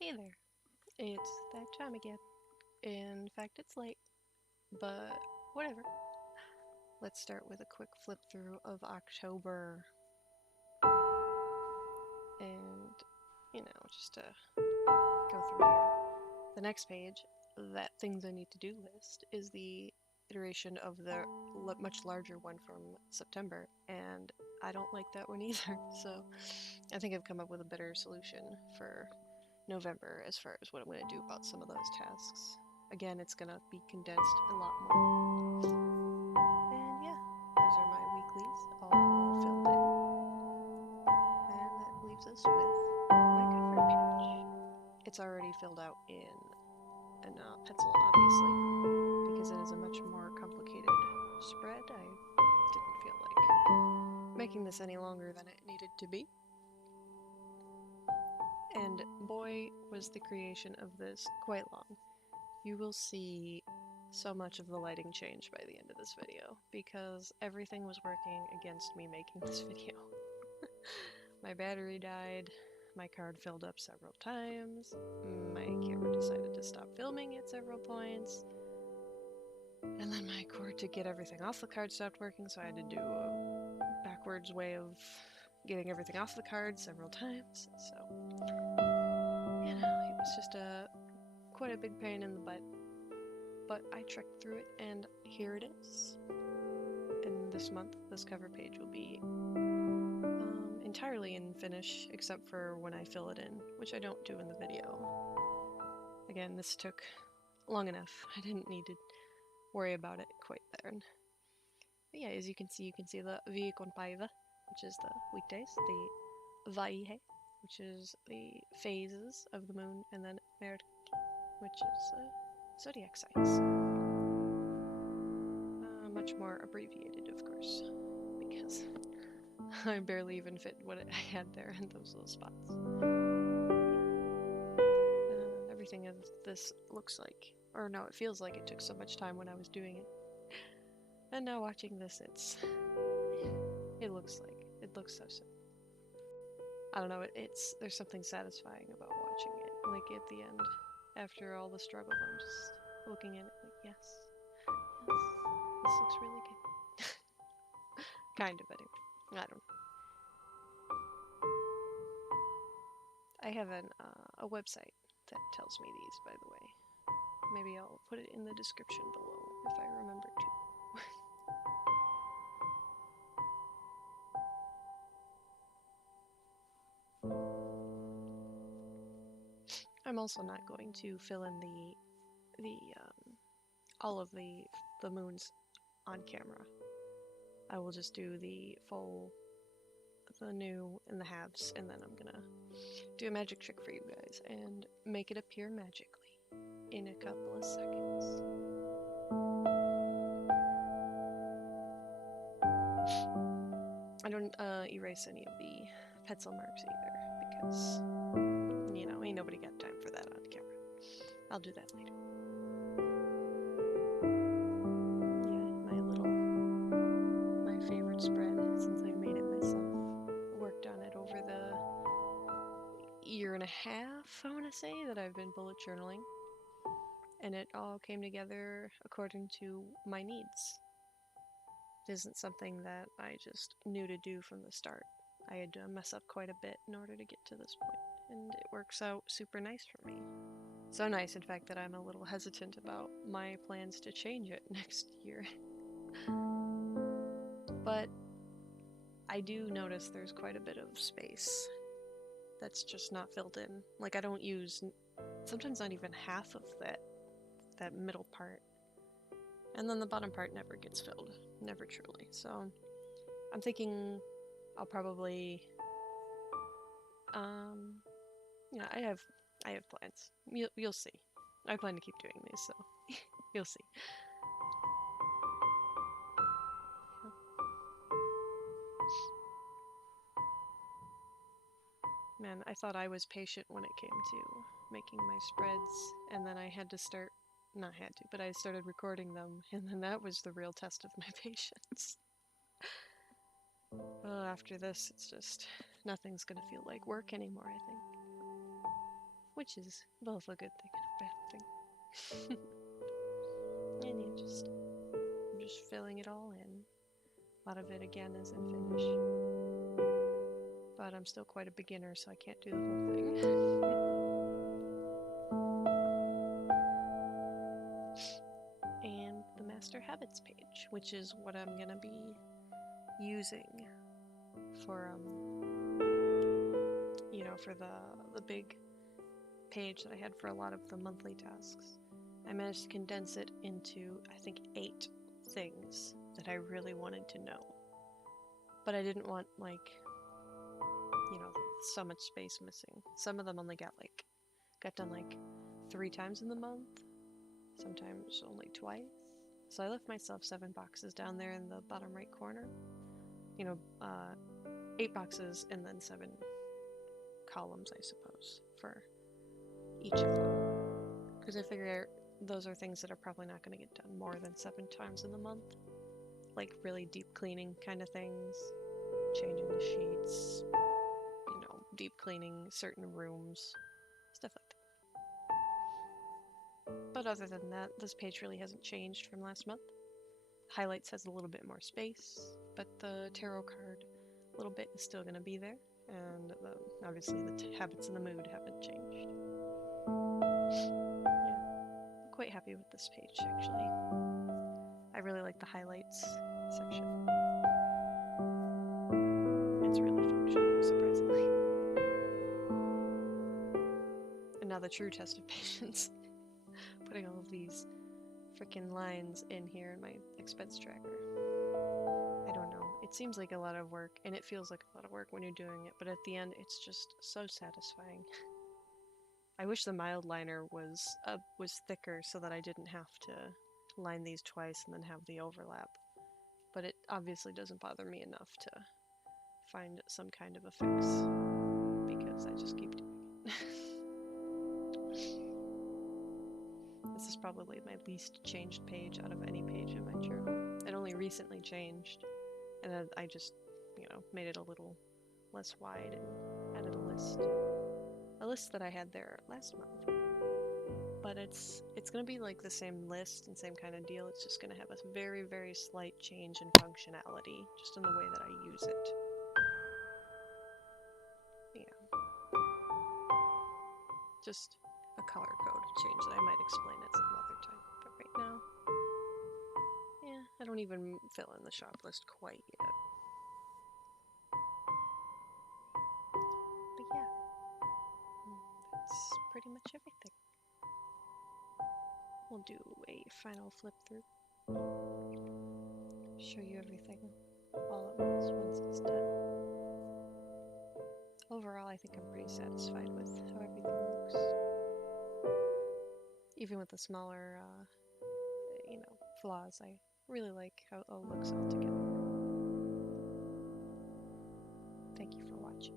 Hey there, it's that time again. In fact, it's late, but whatever. Let's start with a quick flip through of October. And, just to go through here. The next page, that things I need to do list, is the iteration of the much larger one from September, and I don't like that one either, so I think I've come up with a better solution for November as far as what I'm going to do about some of those tasks. Again, it's going to be condensed a lot more. And yeah, those are my weeklies all filled in. And that leaves us with my cover page. It's already filled out in pencil, obviously, because it is a much more complicated spread. I didn't feel like making this any longer than it needed to be. And boy, was the creation of this quite long. You will see so much of the lighting change by the end of this video, because everything was working against me making this video. My battery died, my card filled up several times, my camera decided to stop filming at several points, and then my cord to get everything off the card stopped working, so I had to do a backwards way of getting everything off the card several times. So, it was just quite a big pain in the butt, but I trekked through it, and here it is. And this month, this cover page will be entirely in finish, except for when I fill it in, which I don't do in the video. Again, this took long enough. I didn't need to worry about it quite there. But yeah, as you can see the viikon päivä, which is the weekdays, the vaihe, which is the phases of the moon, and then merkki, which is zodiac signs. Much more abbreviated, of course, because I barely even fit what I had there in those little spots. Everything of this looks like, or no, it feels like it took so much time when I was doing it. And now watching this, it looks so simple. I don't know, there's something satisfying about watching it. Like at the end, after all the struggle, I'm just looking at it like, yes, this looks really good. Kind of, anyway. I don't know. I have a website that tells me these, by the way. Maybe I'll put it in the description below if I remember to. I'm also not going to fill in all of the moons on camera. I will just do the full, the new, and the halves, and then I'm gonna do a magic trick for you guys and make it appear magically in a couple of seconds. I don't erase any of the pencil marks either, because, ain't nobody got time for that on camera. I'll do that later. My favorite spread, since I made it myself. Worked on it over the year and a half, I want to say, that I've been bullet journaling. And it all came together according to my needs. It isn't something that I just knew to do from the start. I had to mess up quite a bit in order to get to this point, and it works out super nice for me. So nice, in fact, that I'm a little hesitant about my plans to change it next year. But I do notice there's quite a bit of space that's just not filled in. Like, I don't use, sometimes not even half of that middle part. And then the bottom part never gets filled. Never truly. So I'm thinking I'll probably, I have plans. You'll see. I plan to keep doing these, so you'll see. Man, I thought I was patient when it came to making my spreads, and then I had to start, not had to, but I started recording them, and then that was the real test of my patience. After this, it's just, nothing's gonna feel like work anymore, I think. which is both a good thing and a bad thing. And yeah, I'm just filling it all in. A lot of it again is in finish, but I'm still quite a beginner, so I can't do the whole thing. And the master habits page, which is what I'm gonna be using for you know, for the big page that I had for a lot of the monthly tasks. I managed to condense it into, I think, 8 things that I really wanted to know. But I didn't want, like, you know, so much space missing. Some of them only got done like 3 times in the month, sometimes only twice. So I left myself 7 boxes down there in the bottom right corner. You know, 8 boxes and then 7 columns, I suppose, for each of them. Because I figure those are things that are probably not going to get done more than 7 times in the month. Like really deep cleaning kind of things, changing the sheets, you know, deep cleaning certain rooms, stuff like that. But other than that, this page really hasn't changed from last month. Highlights has a little bit more space, but the tarot card little bit is still going to be there, and obviously the habits and the mood haven't changed. Yeah, I'm quite happy with this page actually. I really like the highlights section. It's really functional, surprisingly. And now the true test of patience. Putting all of these freaking lines in here in my expense tracker. I don't know. It seems like a lot of work, and it feels like a lot of work when you're doing it, but at the end, it's just so satisfying. I wish the Mildliner was thicker so that I didn't have to line these twice and then have the overlap. But it obviously doesn't bother me enough to find some kind of a fix, because I just keep doing it. This is probably my least changed page out of any page in my journal. It only recently changed, and then I just, you know, made it a little less wide and added a list that I had there last month. But it's gonna be like the same list and same kind of deal. It's just gonna have a very, very slight change in functionality, just in the way that I use it. Yeah. Just a color code change that I might explain at some other time. But right now, yeah, I don't even fill in the shop list quite yet. But yeah, that's pretty much everything. We'll do a final flip through. Show you everything all at once it's done. Overall, I think I'm pretty satisfied with how everything looks. Even with the smaller, you know, flaws, I really like how it all looks all together. Thank you for watching.